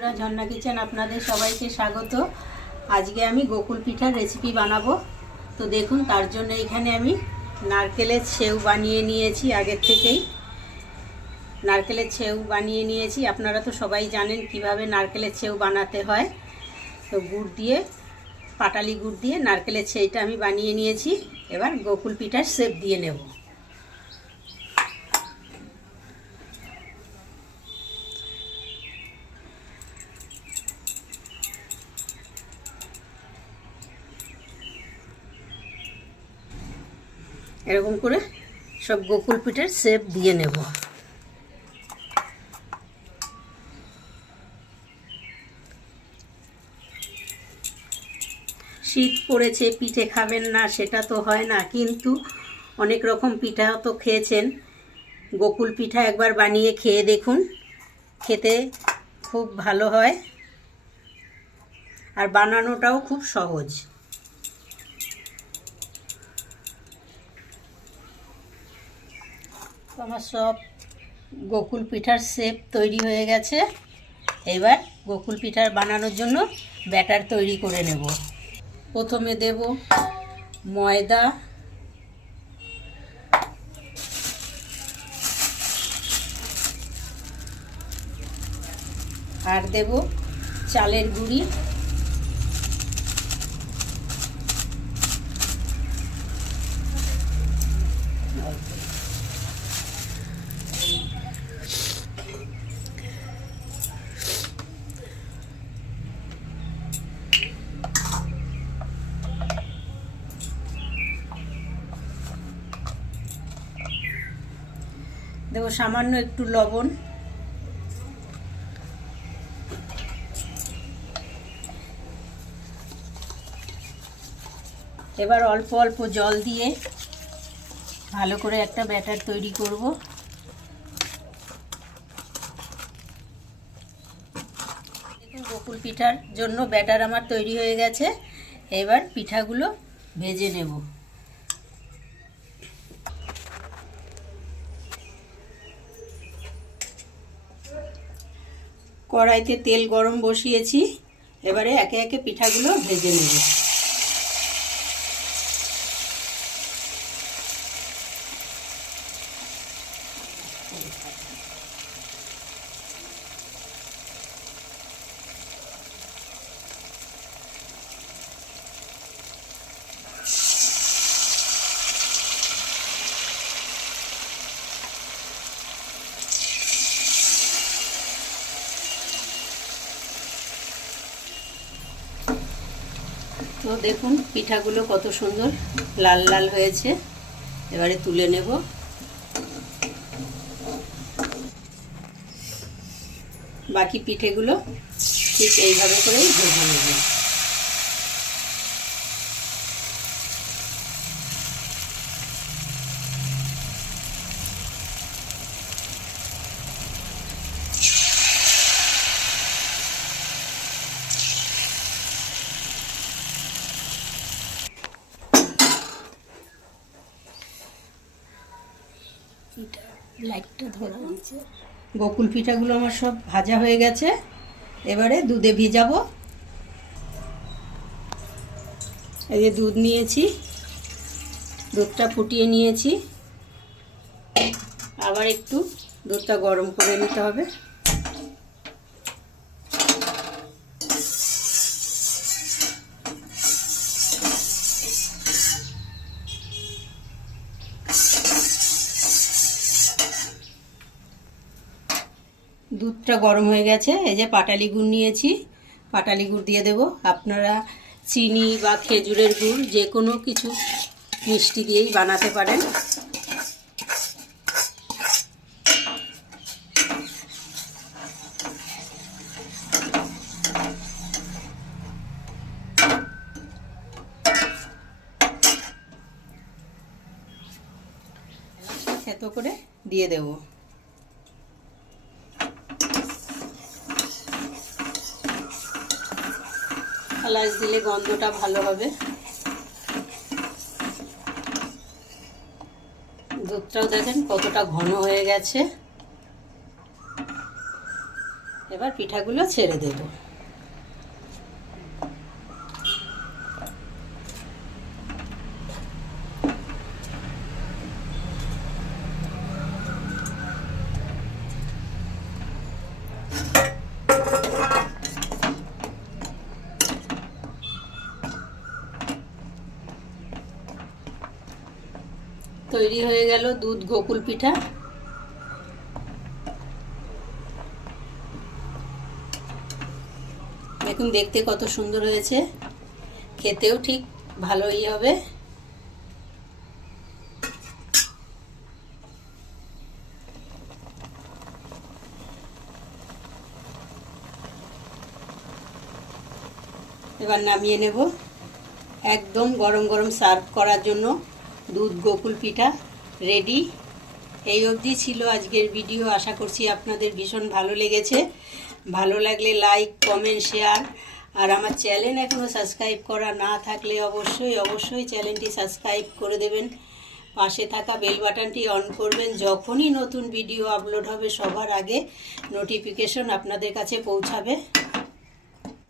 বন্ধুরা, ঝর্ণা কিচেন আপনাদের সবাইকে স্বাগত। আজকে আমি গোকুল পিঠার রেসিপি বানাবো। তো দেখুন, তার জন্য এখানে আমি নারকেলের সেউ বানিয়ে নিয়েছি আগের থেকেই। নারকেলের সেউ বানিয়ে নিয়েছি। আপনারা তো সবাই জানেন কীভাবে নারকেলের সেউ বানাতে হয়। তো গুড় দিয়ে, পাটালি গুড় দিয়ে নারকেলের সেইটা আমি বানিয়ে নিয়েছি। এবার গোকুল পিঠার শেপ দিয়ে নেব। এরকম করে সব গোকুল পিঠের শেপ দিয়ে নেব। শীত পড়েছে, পিঠে খাবেন না, সেটা তো হয় না, কিন্তু অনেক রকম পিঠা তো খেয়েছেন। গোকুল পিঠা একবার বানিয়ে খেয়ে দেখুন, খেতে খুব ভালো হয়। আর বানানোটাও খুব সহজ। আমার সব গোকুল পিঠার শেপ তৈরি হয়ে গেছে। এবার গোকুল পিঠার বানানোর জন্য ব্যাটার তৈরি করে নেব। প্রথমে দেব ময়দা। আর দেব চালের গুঁড়ি। সামান্য একটু লবণ। এবার অল্প অল্প জল দিয়ে ভালো করে একটা ব্যাটার তৈরি করব। দেখুন বকুল পিঠার জন্য ব্যাটার আমার তৈরি হয়ে গেছে। এবার পিঠাগুলো ভেজে নেব। কড়াইতে তেল গরম বসিয়েছি। এবারে একে একে পিঠাগুলো ভেজে নেব। তো দেখুন, পিঠাগুলো কত সুন্দর লাল লাল হয়েছে। এবারে তুলে নেব। বাকি পিঠেগুলো ঠিক এইভাবে করেই ভেজে নেব। লাইটটা বকুল পিঠাগুলো আমার সব ভাজা হয়ে গেছে। এবারে দুধে ভিজাবো। এই যে দুধ নিয়েছি, দুধটা ফুটিয়ে নিয়েছি। আবার একটু দুধটা গরম করে নিতে হবে। দুধটা গরম হয়ে গেছে, এই যে পাটালি গুড় নিয়েছি। পাটালি গুড় দিয়ে দেব। আপনারা চিনি বা খেজুরের গুড়, যে কোনো কিছু মিষ্টি দিয়েই বানাতে পারেন। এত করে দিয়ে দেবো। এলাচ দিলে গন্ধটা ভালো হবে। দুধটাও দেখেন কতটা ঘন হয়ে গেছে। এবার পিঠাগুলো ছেড়ে দেব। তৈরি হয়ে গেল দুধ গোকুল পিঠা। দেখুন, দেখতে কত সুন্দর হয়েছে। খেতেও ঠিক ভালোই হবে। এবার নামিয়ে নেব। একদম গরম গরম সার্ভ করার জন্য। দুধ গোকুল পিঠা রেডি এই অবধি ছিল আজকের ভিডিও আশা করছি আপনাদের ভীষণ ভালো লেগেছে। ভালো লাগলে লাইক কমেন্ট শেয়ার আর আমার চ্যানেল এখনও সাবস্ক্রাইব করা না থাকলে অবশ্যই অবশ্যই চ্যানেলটি সাবস্ক্রাইব করে দেবেন। পাশে থাকা বেল বাটনটি অন করবেন। যখনই নতুন ভিডিও আপলোড হবে, সবার আগে নোটিফিকেশন আপনাদের কাছে পৌঁছাবে।